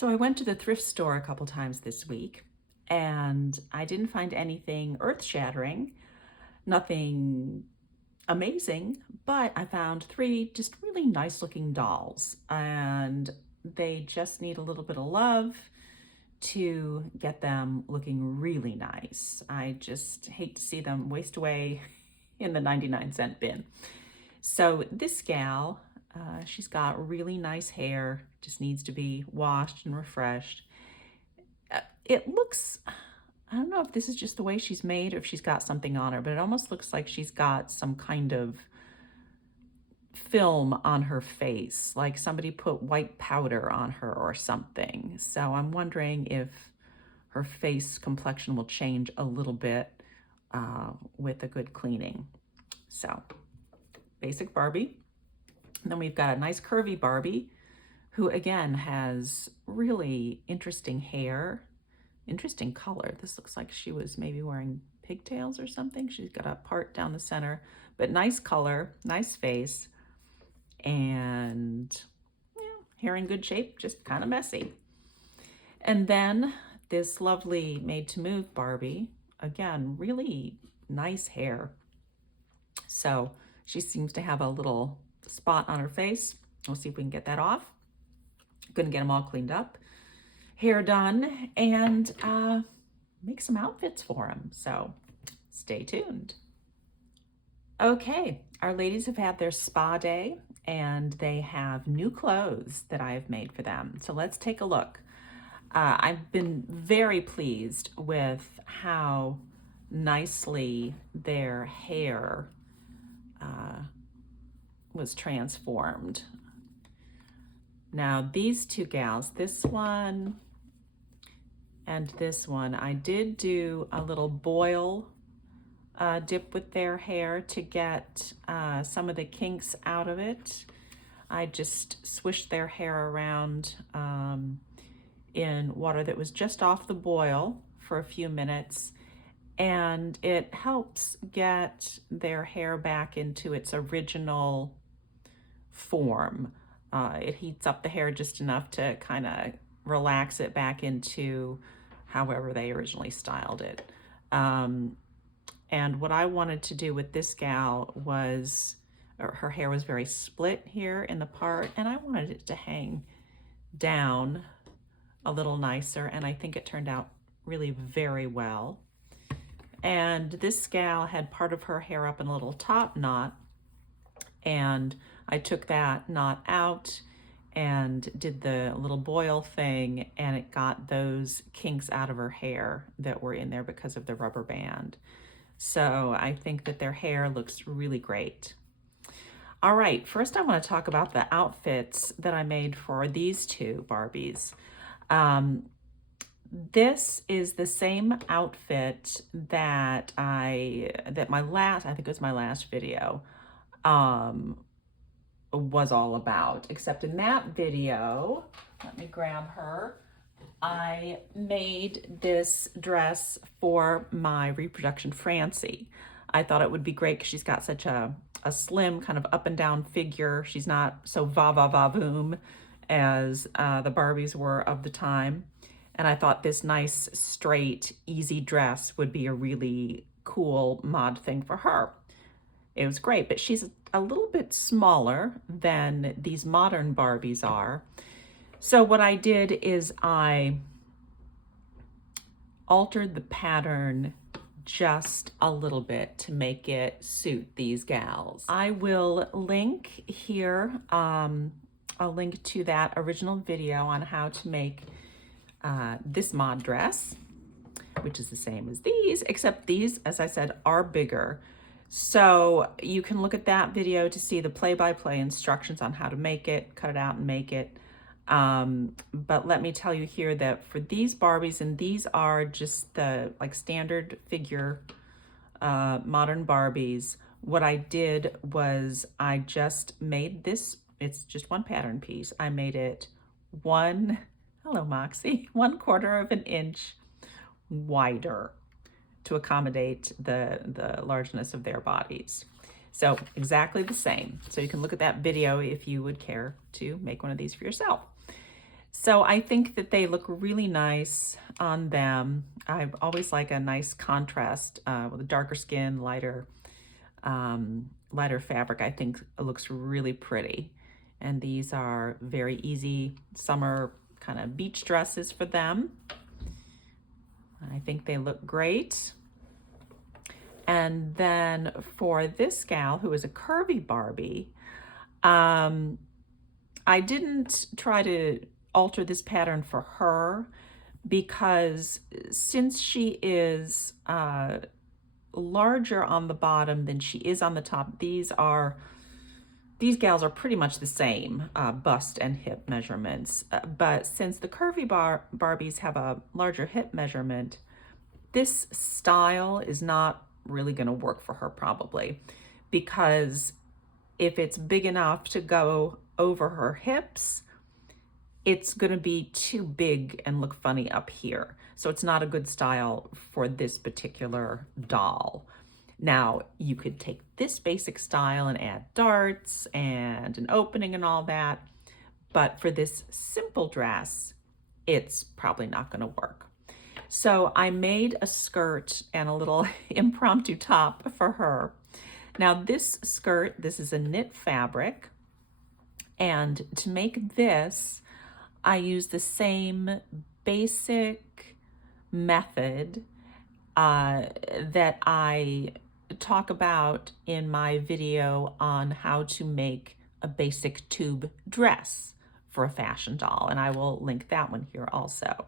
So I went to the thrift store a couple times this week and I didn't find anything earth-shattering, nothing amazing, but I found three just really nice looking dolls and they just need a little bit of love to get them looking really nice. I just hate to see them waste away in the 99-cent bin. So this gal, she's got really nice hair, just needs to be washed and refreshed. It looks, I don't know if this is just the way she's made or if she's got something on her, but it almost looks like she's got some kind of film on her face, like somebody put white powder on her or something. So I'm wondering if her face complexion will change a little bit with a good cleaning. So basic Barbie. And then we've got a nice curvy Barbie who again has really interesting hair, interesting color. This looks like she was maybe wearing pigtails or something. She's got a part down the center, but nice color, nice face, and hair in good shape, just kind of messy. And then this lovely made to move Barbie, again, really nice hair. So she seems to have a little spot on her face. We'll see if we can get that off. Gonna get them all cleaned up, hair done, and make some outfits for them. So stay tuned. Okay, our ladies have had their spa day and they have new clothes that I have made for them. So let's take a look. I've been very pleased with how nicely their hair was transformed. Now these two gals, this one and this one, I did do a little boil dip with their hair to get some of the kinks out of it. I just swished their hair around in water that was just off the boil for a few minutes, and it helps get their hair back into its original form. It heats up the hair just enough to kind of relax it back into however they originally styled it. And what I wanted to do with this gal was, her hair was very split here in the part, and I wanted it to hang down a little nicer, and I think it turned out really very well. And this gal had part of her hair up in a little top knot, and I took that knot out and did the little boil thing, and it got those kinks out of her hair that were in there because of the rubber band. So I think that their hair looks really great. All right, first I want to talk about the outfits that I made for these two Barbies. This is the same outfit that I think it was my last video, was all about, except in that video, let me grab her, I made this dress for my reproduction Francie. I thought it would be great because she's got such a slim kind of up and down figure. She's not so va-va-va-boom as the Barbies were of the time. And I thought this nice, straight, easy dress would be a really cool mod thing for her. It was great, but she's a little bit smaller than these modern Barbies are. So what I did is I altered the pattern just a little bit to make it suit these gals. I will link here, a link to that original video on how to make this mod dress, which is the same as these, except these, as I said, are bigger. So you can look at that video to see the play-by-play instructions on how to make it, cut it out and make it. But let me tell you here that for these Barbies, and these are just the like standard figure modern Barbies, what I did was I just made this, it's just one pattern piece. I made it hello Moxie, 1/4 of an inch wider to accommodate the largeness of their bodies. So exactly the same. So you can look at that video if you would care to make one of these for yourself. So I think that they look really nice on them. I always like a nice contrast with a darker skin, lighter fabric. I think it looks really pretty. And these are very easy summer kind of beach dresses for them. I think they look great. And then for this gal who is a curvy Barbie, I didn't try to alter this pattern for her because since she is larger on the bottom than she is on the top, these gals are pretty much the same bust and hip measurements. But since the curvy Barbies have a larger hip measurement, this style is not really going to work for her probably, because if it's big enough to go over her hips, it's going to be too big and look funny up here. So it's not a good style for this particular doll. Now, you could take this basic style and add darts and an opening and all that, but for this simple dress, it's probably not going to work. So I made a skirt and a little impromptu top for her. Now this skirt, this is a knit fabric, and to make this, I use the same basic method that I talk about in my video on how to make a basic tube dress for a fashion doll, and I will link that one here also.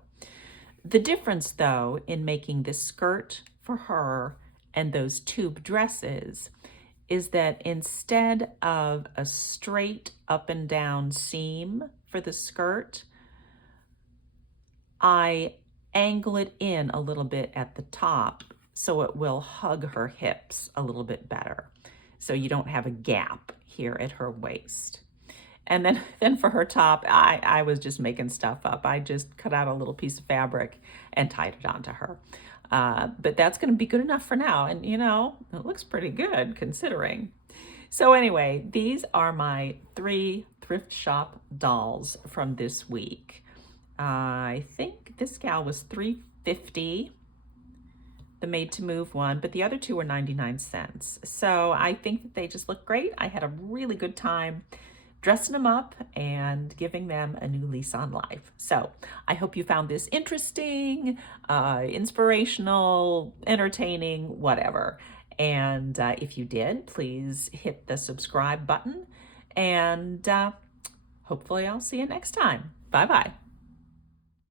The difference though in making this skirt for her and those tube dresses is that instead of a straight up and down seam for the skirt, I angle it in a little bit at the top so it will hug her hips a little bit better. So you don't have a gap here at her waist. And then for her top, I was just making stuff up. I just cut out a little piece of fabric and tied it onto her. But that's going to be good enough for now. And you know, it looks pretty good considering. So anyway, these are my 3 thrift shop dolls from this week. I think this gal was $3.50, the Made to Move one, but the other 2 were 99 cents. So I think that they just look great. I had a really good time dressing them up and giving them a new lease on life. So I hope you found this interesting, inspirational, entertaining, whatever. And if you did, please hit the subscribe button, and hopefully I'll see you next time. Bye-bye.